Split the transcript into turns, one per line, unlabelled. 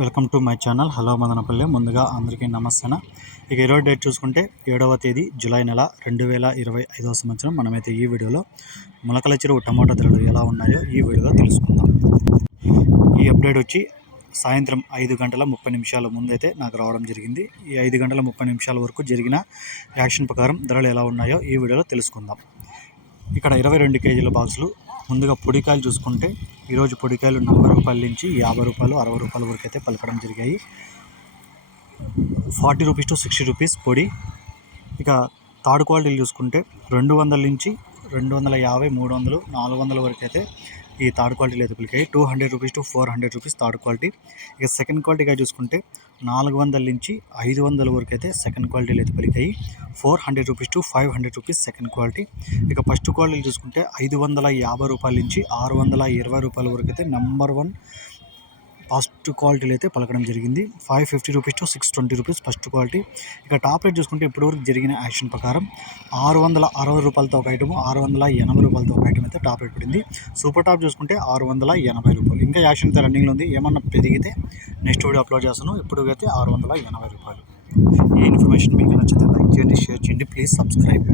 Welcome to my channel. Hello Madanapalle. ముందుగా అందరికీ నమస్తే ఇక ఈరోజు డేట్ చూసుకుంటే ఏడవ తేదీ జూలై నెల రెండు వేల ఇరవై ఐదవ సంవత్సరం. మనమైతే ఈ వీడియోలో మొలకల చెరువు టమాటా ధరలు ఎలా ఉన్నాయో ఈ వీడియోలో తెలుసుకుందాం. ఈ అప్డేట్ వచ్చి సాయంత్రం ఐదు గంటల ముప్పై నిమిషాల ముందైతే నాకు రావడం జరిగింది. ఈ ఐదు గంటల ముప్పై నిమిషాల వరకు జరిగిన యాక్షన్ ప్రకారం ధరలు ఎలా ఉన్నాయో ఈ వీడియోలో తెలుసుకుందాం. ఇక్కడ ఇరవై రెండు కేజీల బాక్సులు ముందుగా పొడికాయలు చూసుకుంటే ఈరోజు పొడికాయలు నలభై రూపాయల నుంచి యాభై రూపాయలు అరవై రూపాయల వరకు అయితే పలకడం జరిగాయి. Forty rupees to sixty rupees పొడి. ఇక థర్డ్ క్వాలిటీలు చూసుకుంటే రెండు వందల నుంచి రెండు వందల యాభై మూడు వందలు నాలుగు వందల వరకు అయితే ఈ థర్డ్ క్వాలిటీలో అయితే పిలికాయి two hundred rupees to four hundred rupees third quality. ఇక సెకండ్ క్వాలిటీగా చూసుకుంటే నాలుగు వందల నుంచి ఐదు వందల వరకు అయితే సెకండ్ క్వాలిటీలు అయితే పలికాయి four hundred rupees to five hundred rupees second quality. ఇక ఫస్ట్ క్వాలిటీ చూసుకుంటే ఐదు వందల యాభై రూపాయల నుంచి ఆరు వందల ఇరవై రూపాయల వరకు అయితే నెంబర్ వన్ ఫస్ట్ క్వాలిటీలు అయితే పలకడం జరిగింది. Five fifty rupees to six twenty rupees first quality. ఇక టాప్ రేట్ చూసుకుంటే ఇప్పటివరకు జరిగిన యాక్షన్ ప్రకారం ఆరు వందల అరవై రూపాయలతో ఒక ఐటమ్ ఆరు వందల ఎనభై రూపాయలతో ఒక ఐటమ్ అయితే టాప్ రేట్ పడింది. సూపర్ టాప్ చూసుకుంటే ఆరు వందల ఎనభై రూపాయలు. ఇంకా యాక్షన్ అయితే రన్నింగ్లో ఉంది. ఏమన్నా పెరిగితే నెక్స్ట్ వీడియో అప్లోడ్ చేస్తాను. ఇప్పటికైతే అయితే ఆరు వందల ఎనభై రూపాయలు. ఈ ఇన్ఫర్మేషన్ మీకు నచ్చితే లైక్ చేయండి షేర్ చేయండి. Please subscribe.